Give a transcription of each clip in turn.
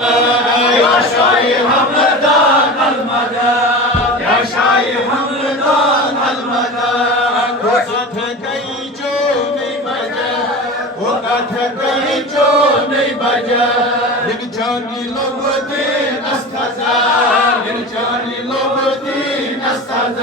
يا شاي همدان المدد يا شاي همدان المدد وقتك يجوني مجد وقتك يجوني مجد يرجعني لبدين استزاد يرجعني لبدين استزاد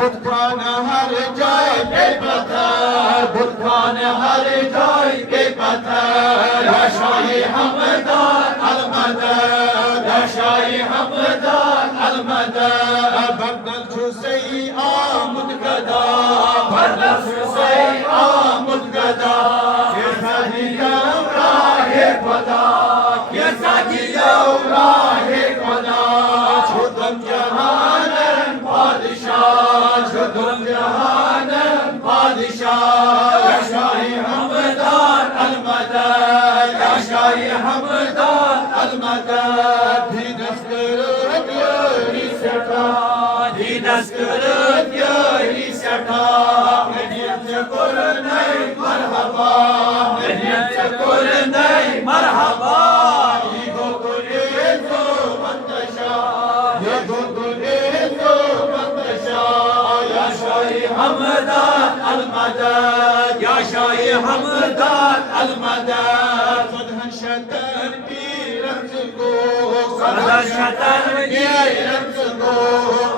بدكان هر جاي بيبتر بدكان هر جاي بيبتر يا شاي همدان المدد يا شاي همدان المدد بردل سيئة متقدا بردل سيئة متقدا يا سادي دوراه قدا يا سادي دوراه قدا شدم جهان بادشاه شدم جهان بادشاه يا شاي همدان المدد يا شاي همدان المدد دين اسكرت يا ريسكا دين اسكرت يا ريسكا مدينة كورني مرحبا مدينة كورني مرحبا يدو كوريزو منتشا يدو كوريزو منتشا يا شاي همدان المدد يا شاي همدان المدد صدها شتر صدها شتر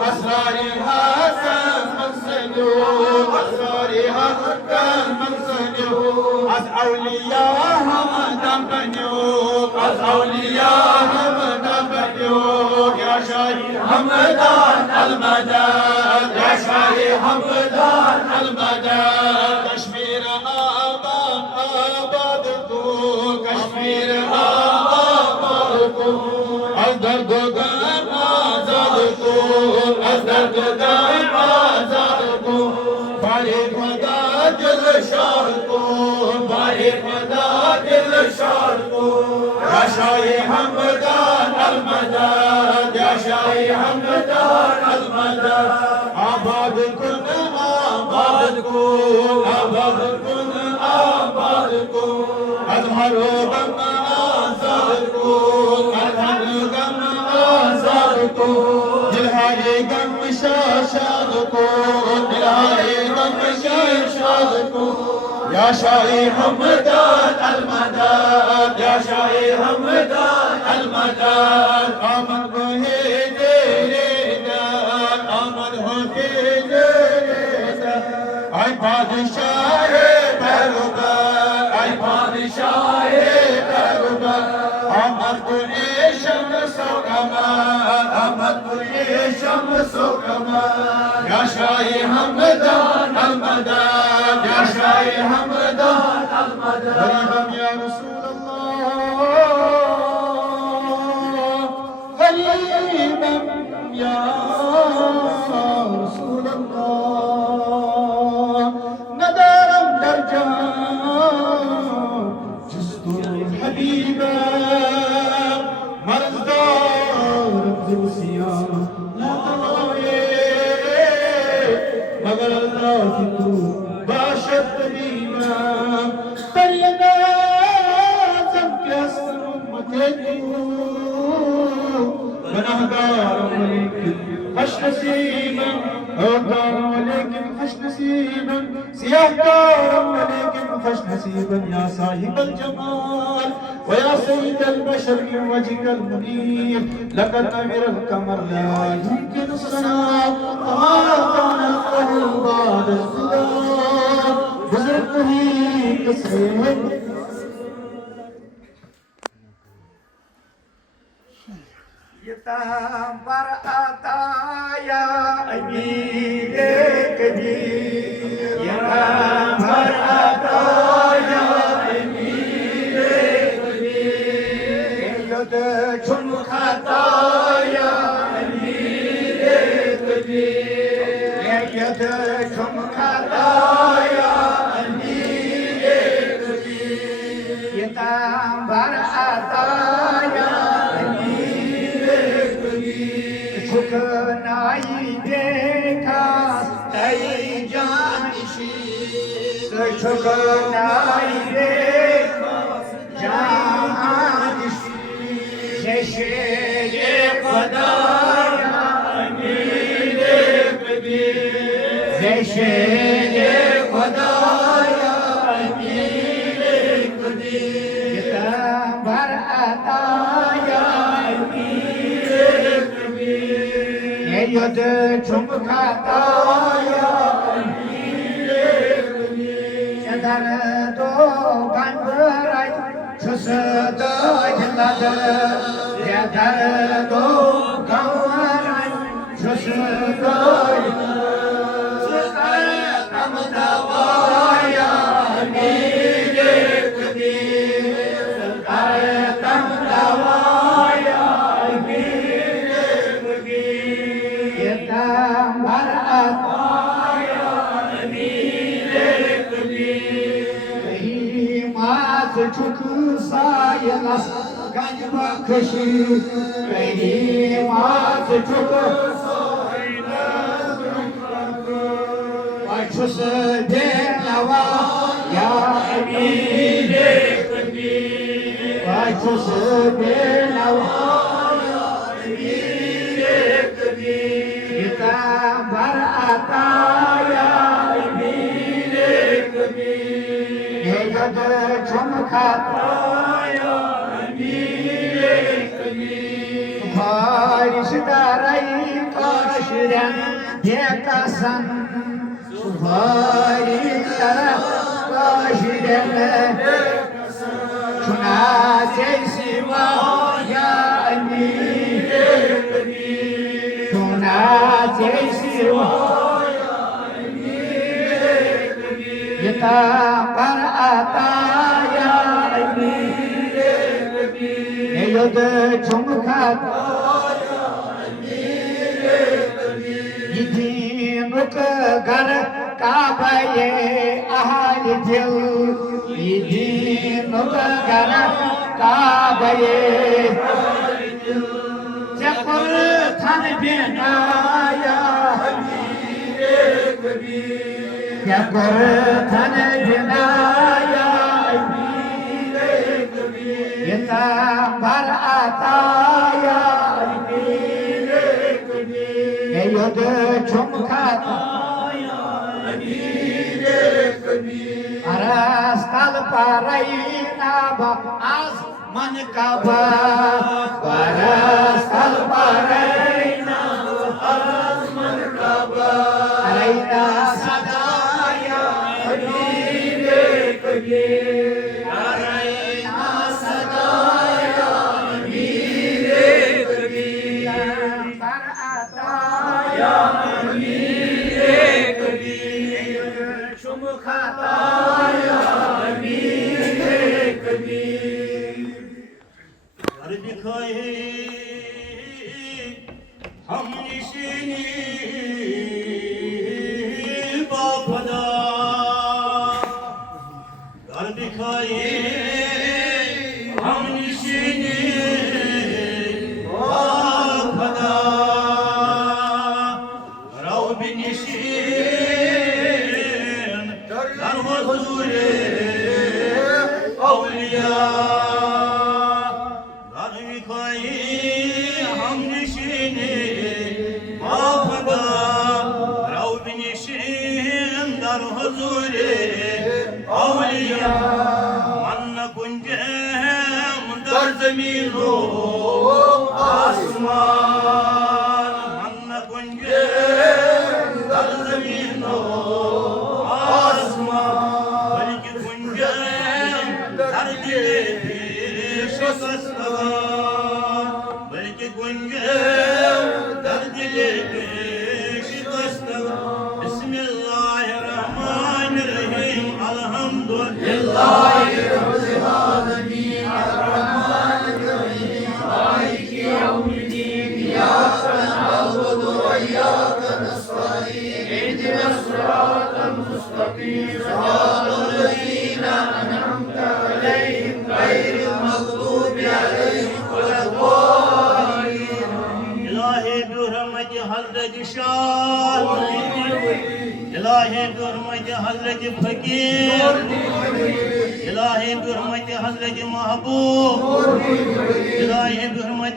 أسرارها كم مقصدوا أسرارها كم مقصدوا از أولياءها دم بنيوك از أولياءها دم بنيوك يا شاي همدان المدد يا شاي همدان المدد كشمير آباد آبادكو كشمير آبادكو الدرد غم آزادكو الدرد غم آزادكو بارك مدى دل شاركو بارك مدى دل شاركو يا شاي همدان المدد يا شاي همدان المدد آباد كن آباد كن آباد كن آباد كن أظهر غم آزاد كن أظهر غم آزاد كن دلهاي غم شاشاد كن دلهاي غم شاشاد كن يا شاي همدان المدد يا شاي همدان المدد آمد به ديريدان آمد به ديريدان أي بادشاہ پیروگر أي بادشاہ پیروگر آمد به شمس و قمر آمد به شمس و قمر يا شاي همدان المدد يا شاي همدان المدد غريبا يا رسول الله غريبا يا رسول الله ندارم در جهان جست حبيبا مرزدار زوسيا لا مگر اللہ کی تو باشد قدیما ترینا زم کے اثر امتے تو گناہگار لیکن خوش نصیبا اوکار لیکن خوش نصیبا سیاہکار لیکن خوش نصیبا یا صاحب الجمال ويا سيد البشر من وجهك المنير لقد نمر القمر لا يمكن الصلاة وما كان القول بعد الصلاة بزرته قصير يتامر عطايا أمير كبير يتامر عطايا چون خطایا امیر کبیر یکیت چون خطایا امیر کبیر یتام بر عطایا امیر کبیر چکنائی دیکھا تئی جانشی چکنائی دیکھا جانشی ششيد خدايا أمين كبير ششيد خدايا أمين كبير كتابر أتايا أمين كبير يد چمكتايا أمين كبير شدر دو كنبراي çısıda yılladı Yederdu kavvaray çısıda yılladı Sıkartam davaya amiri kıdir Sıkartam davaya amiri kıdir Yetem barataya amiri kıdir Himaz çok sayılas kaç bakışı benim az çok sayılas başısı denava ya emine kıdir başısı denava ya emine kıdir yetem barata ya emine kıdir yeyade çomkataya Suvarişdaray taşıran yekasan Suvarişdaray taşıran Şuna seysiva ya emine kıdir Şuna seysiva ya emine kıdir Yetam barataya emine kıdir Yod çumkataya emine kıdir Yidinuk gar kabaye ahali dil Yidinuk gar kabaye ahali dil Çakır tan binaya emine kıdir Çakır tan binaya emine kıdir Yetam barataya emine kıdir Yod çumkataya emine kıdir Arastal parayna bak az man kaba Arastal parayna az man kaba Arayna sadaya emine kıdir Arayna sadaya emine kıdir Barataya emine kıdir Çumkataya emine kıdir Garbikayı hamnişini bapada Garbikayı hamnişini bapada Rabbinişin darhuzure avliya زمینو آسمان من کنجه در زمینو آسمان بلکه کنجه در دل شکستگان بلکه کنجه در دل شکستگان بسم الله الرحمن الرحیم الحمد لله رب العالمین الرحمن الرحیم مالک یوم الدین إياك نعبد وإياك نستعين اهدنا الصراط المستقيم صراط الذين أنعمت عليهم غير المغضوب عليهم ولا الضالين إلهي برحمة حضرة شان إلهي برحمة حضرة فقير إلهي برحمة حضرة محبوب إلهي برحمة